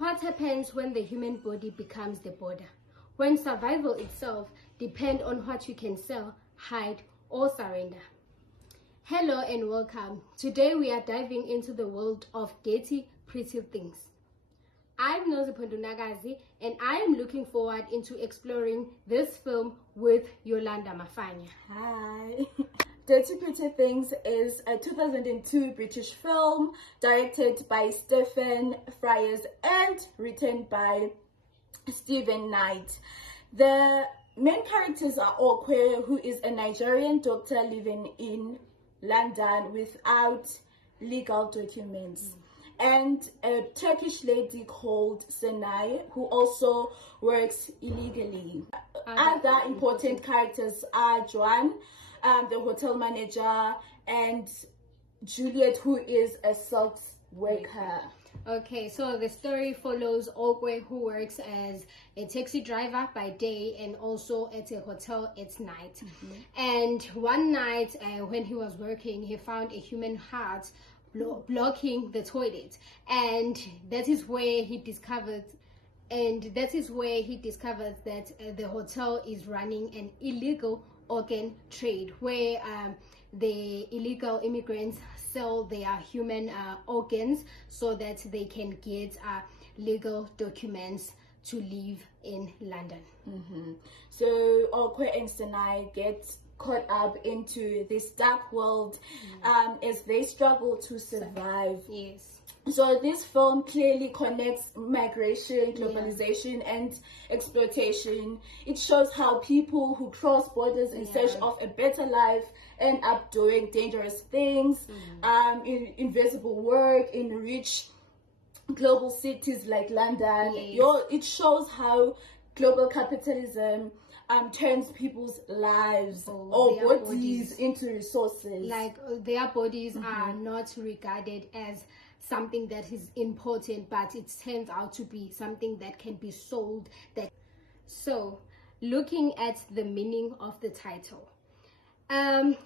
What happens when the human body becomes the border? When survival itself depends on what you can sell, hide, or surrender. Hello and welcome. Today we are diving into the world of dirty, pretty things. I'm Nozi Pondunagazi and I am looking forward into exploring this film with Yolanda Mafanya. Hi. Dirty Pretty Things is a 2002 British film directed by Stephen Frears and written by Stephen Knight. The main characters are Okwe, who is a Nigerian doctor living in London without legal documents, and a Turkish lady called Senay, who also works illegally. Other important characters are Joan, the hotel manager, and Juliet, who is a sex worker. Okay, so the story follows Ogwe, who works as a taxi driver by day and also at a hotel at night. And one night when he was working, he found a human heart blocking the toilet, and that is where he discovered that the hotel is running an illegal organ trade where the illegal immigrants sell their human organs so that they can get legal documents to live in London. So Okwe and Senay get caught up into this dark world as they struggle to survive. Yes. So this film clearly connects migration, globalization, and exploitation. It shows how people who cross borders in search of a better life end up doing dangerous things, in invisible work in rich global cities like London. It shows how global capitalism turns people's lives or bodies into resources. Like their bodies are not regarded as something that is important, but it turns out to be something that can be sold. So looking at the meaning of the title,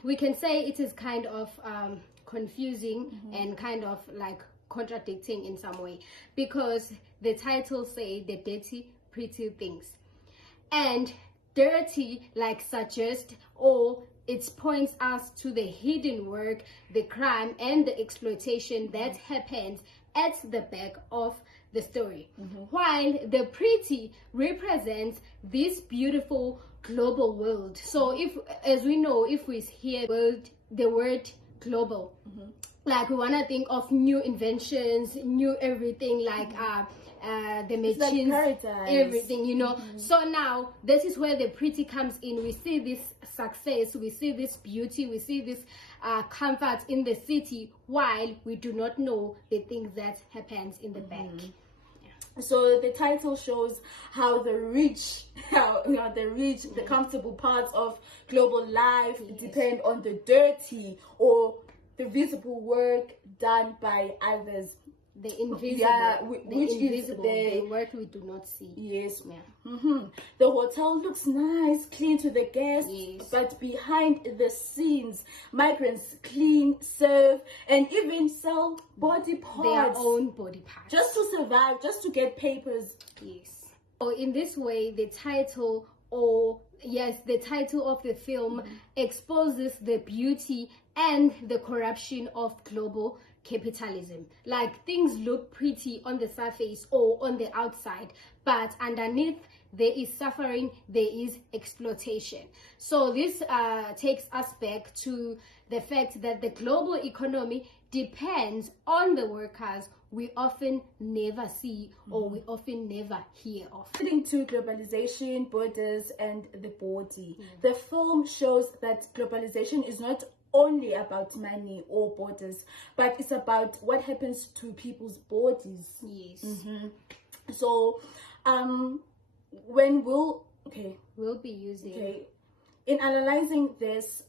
we can say it is kind of confusing and kind of like contradicting in some way, because the title say the dirty pretty things, and dirty like suggest or it points us to the hidden work, the crime, and the exploitation that happens at the back of the story. While the pretty represents this beautiful global world. So if, as we know, if we hear the word global, like we want to think of new inventions, new everything, like the machines, like everything, you know. So now this is where the pretty comes in. We see this success, we see this beauty, we see this comfort in the city, while we do not know the things that happens in the back. So the title shows how the rich, the comfortable parts of global life depend on the dirty or the visible work done by others. The invisible, the work we do not see. Yes. The hotel looks nice, clean to the guests, but behind the scenes, migrants clean, serve, and even sell body parts, their own body parts, just to survive, just to get papers. Yes. So in this way, the title of the film exposes the beauty and the corruption of global capitalism. Like things look pretty on the surface or on the outside, but underneath there is suffering, there is exploitation. So this takes us back to the fact that the global economy depends on the workers we often never see or we often never hear of. Leading to globalization, borders, and the body. The film shows that globalization is not only about money or borders, but it's about what happens to people's bodies. Yes. So when we'll be using in analyzing this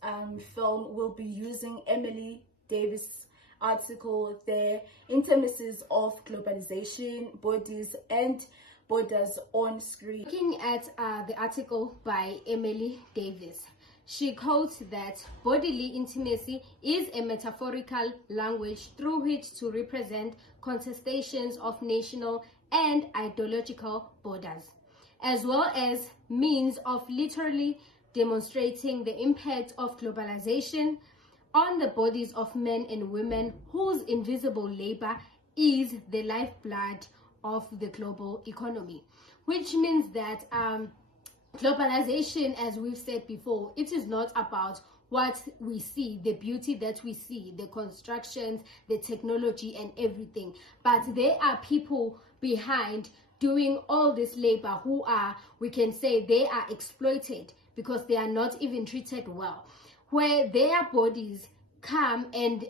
film, we'll be using Emily Davis' article, The Intimacies of Globalization, Bodies and Borders on Screen. Looking at the article by Emily Davis, she quotes that bodily intimacy is a metaphorical language through which to represent contestations of national and ideological borders, as well as means of literally demonstrating the impact of globalization on the bodies of men and women whose invisible labor is the lifeblood of the global economy. Which means that globalization, as we've said before, it is not about what we see, the beauty that we see, the constructions, the technology and everything, but there are people behind doing all this labor who are, we can say, they are exploited because they are not even treated well, where their bodies come and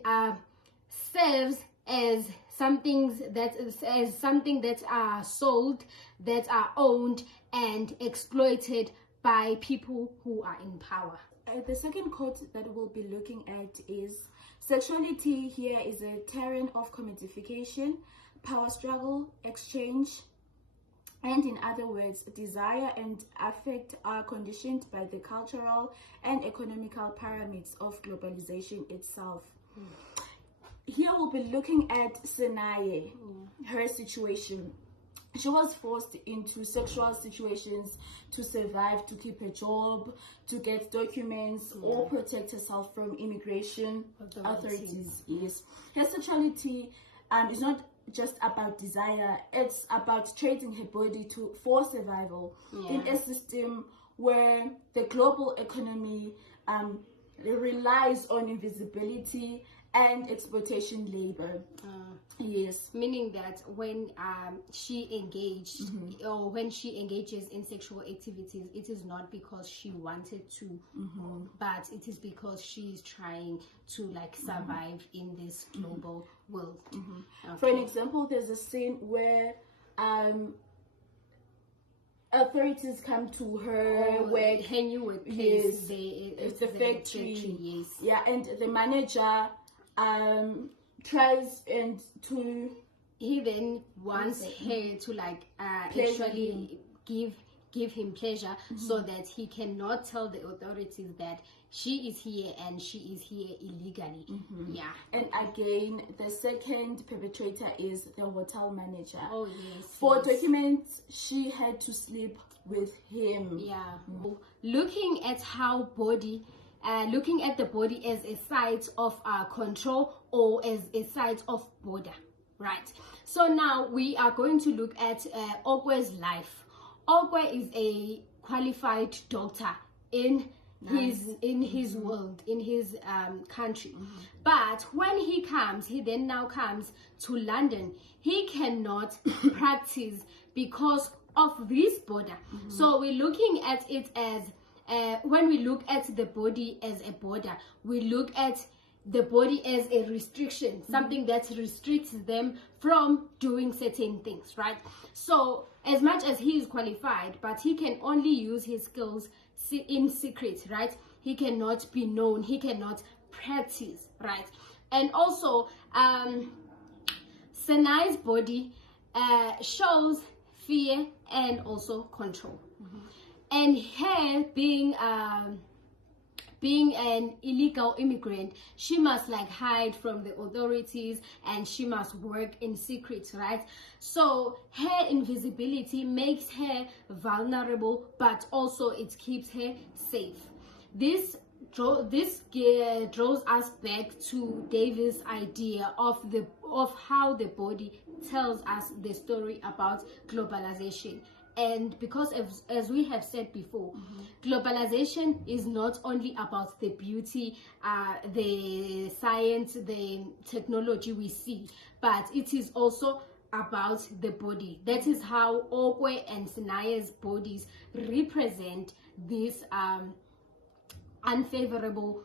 serves as something that are sold, that are owned and exploited by people who are in power. The second quote that we'll be looking at is, sexuality here is a terrain of commodification, power struggle, exchange, and in other words, desire and affect are conditioned by the cultural and economical pyramids of globalization itself. Here we'll be looking at Senaye, her situation. She was forced into sexual situations to survive, to keep a job, to get documents, or protect herself from immigration authorities. Yes, her sexuality is not just about desire; it's about trading her body for survival in a system where the global economy relies on invisibility and exploitation labor. Yes, meaning that when she engaged or when she engages in sexual activities, it is not because she wanted to, but it is because she is trying to like survive in this global world. Okay. For an example, there's a scene where authorities come to her where her new workplace, yes, it's the factory. Yes. Yeah, and the manager tries and to, he then wants her to like actually give him pleasure, so that he cannot tell the authorities that she is here and she is here illegally. Yeah. And again, the second perpetrator is the hotel manager. Oh yes. For documents, she had to sleep with him. Yeah. Looking at the body as a site of control or as a site of border, right? So now we are going to look at Okwe's life. Okwe is a qualified doctor in his world, in his country. But when he then comes to London, he cannot practice because of this border. So we're looking at it as when we look at the body as a border, we look at the body as a restriction, something that restricts them from doing certain things, right? So as much as he is qualified, but he can only use his skills in secret, right? He cannot be known, he cannot practice, right? And also Senaye's body shows fear and also control. And her being an illegal immigrant, she must like hide from the authorities and she must work in secret, right? So her invisibility makes her vulnerable, but also it keeps her safe. This draws us back to Davis' idea of how the body tells us the story about globalization. And because as we have said before, globalization is not only about the beauty, the science, the technology we see, but it is also about the body. That is how Okwe and Senaye's bodies represent this unfavorable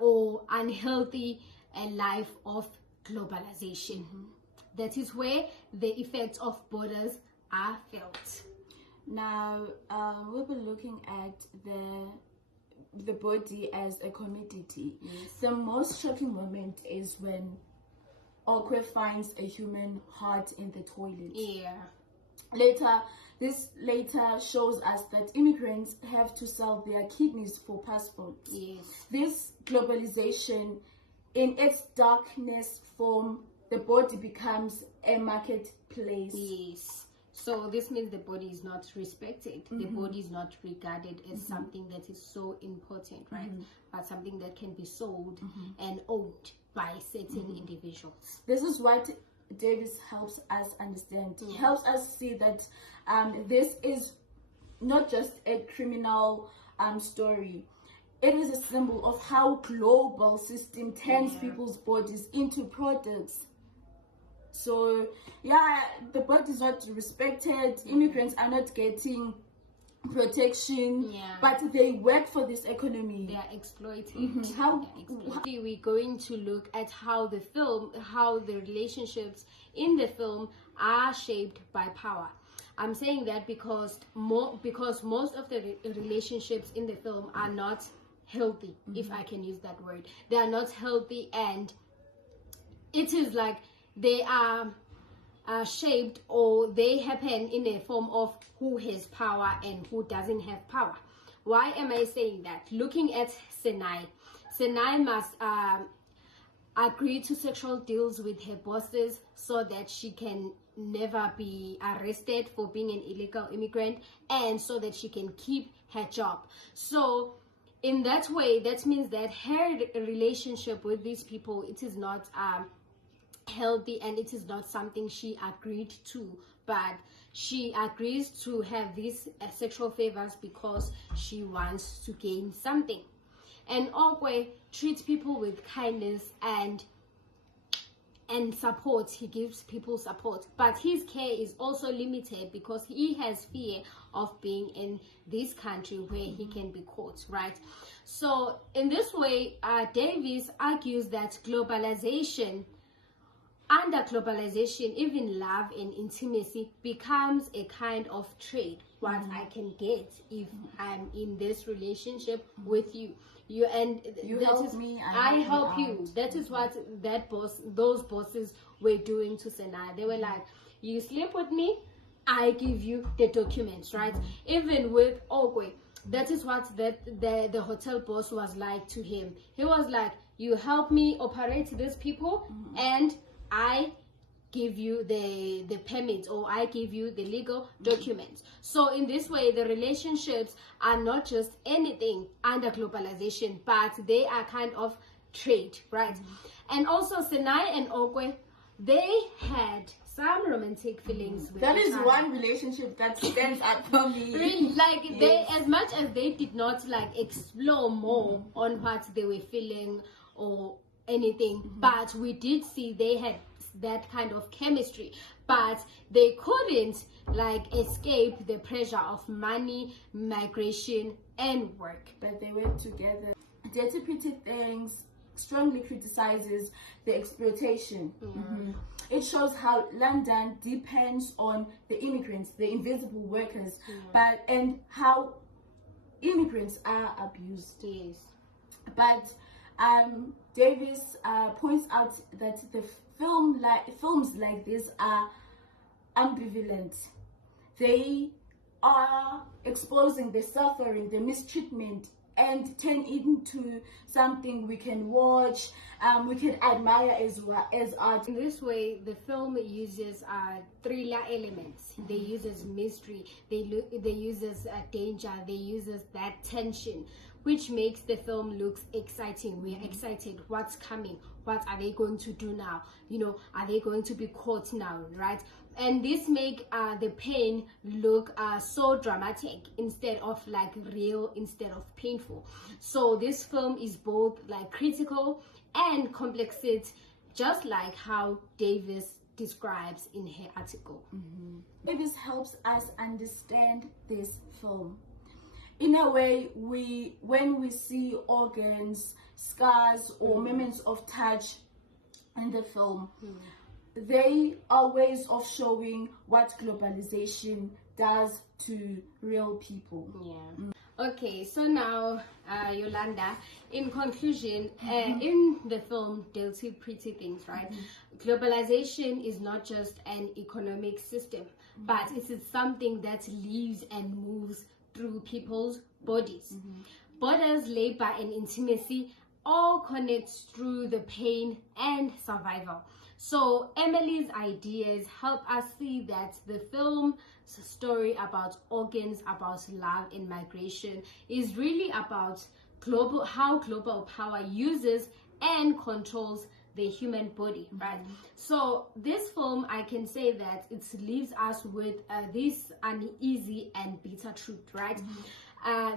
or unhealthy life of globalization. That is where the effects of borders are felt. Now we'll be looking at the body as a commodity. The most shocking moment is when Okwe finds a human heart in the toilet. This later shows us that immigrants have to sell their kidneys for passports. This globalization in its darkness form the body becomes a marketplace. Yes. So this means the body is not respected. The body is not regarded as something that is so important, right? But something that can be sold and owned by certain individuals. This is what Davis helps us understand. He helps us see that this is not just a criminal story. It is a symbol of how global system turns people's bodies into products. So yeah, the body is not respected. Immigrants are not getting protection, but they work for this economy. They are exploiting. We're going to look at how the relationships in the film are shaped by power. I'm saying that because most of the relationships in the film are not healthy, if I can use that word. They are not healthy, and it is like they are shaped, or they happen in a form of who has power and who doesn't have power. Why am I saying that? Looking at Senai must agree to sexual deals with her bosses so that she can never be arrested for being an illegal immigrant, and so that she can keep her job. So in that way, that means that her relationship with these people, it is not healthy, and it is not something she agreed to, but she agrees to have these sexual favors because she wants to gain something. And Ogwe treats people with kindness and support. He gives people support, but his care is also limited because he has fear of being in this country where he can be caught, right? So in this way, Davis argues that under globalization, even love and intimacy becomes a kind of trade. What I can get if I'm in this relationship with you. You help me, I help you. That is what those bosses were doing to Senai. They were like, you sleep with me, I give you the documents, right? Even with Ogwe, that is what the hotel boss was like to him. He was like, you help me operate these people, and I give you the permit, or I give you the legal documents. So in this way, the relationships are not just anything under globalization, but they are kind of trade, right? And also Senai and Ogwe, they had some romantic feelings with that each is other. One relationship that stands out for me. Really, like they, as much as they did not like explore more on what they were feeling or anything, but we did see they had that kind of chemistry, but they couldn't like escape the pressure of money, migration, and work. But they work together. Dirty Pretty Things strongly criticizes the exploitation. It shows how London depends on the immigrants, the invisible workers, and how immigrants are abused. Yes. But Davis points out that the films like this are ambivalent. They are exposing the suffering, the mistreatment, and turn it into something we can watch, we can admire as art. In this way, the film uses thriller elements. They uses mystery. They uses danger. They uses that tension, which makes the film looks exciting. We are excited. What's coming? What are they going to do now? You know, are they going to be caught now, right? And this make the pain look so dramatic instead of like real, instead of painful. So this film is both like critical and complex, just like how Davis describes in her article. Davis helps us understand this film. In a way, when we see organs, scars, or moments of touch in the film, they are ways of showing what globalization does to real people. Okay, so now Yolanda, in conclusion, in the film Dirty Pretty Things, right? Globalization is not just an economic system, but it is something that lives and moves through people's bodies. Borders, labor, and intimacy all connect through the pain and survival. So Emily's ideas help us see that the film's story about organs, about love and migration is really about how global power uses and controls the human body, right? So this film, I can say that it leaves us with this uneasy and bitter truth, right?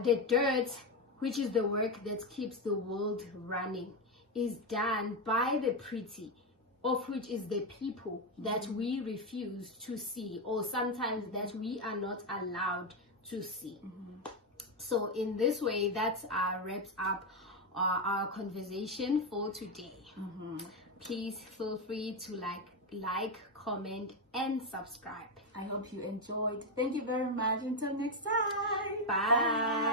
The dirt, which is the work that keeps the world running, is done by the pretty, of which is the people that we refuse to see, or sometimes that we are not allowed to see. So in this way, that wraps up our conversation for today. Please feel free to like, comment, and subscribe. I hope you enjoyed. Thank you very much. Until next time. Bye.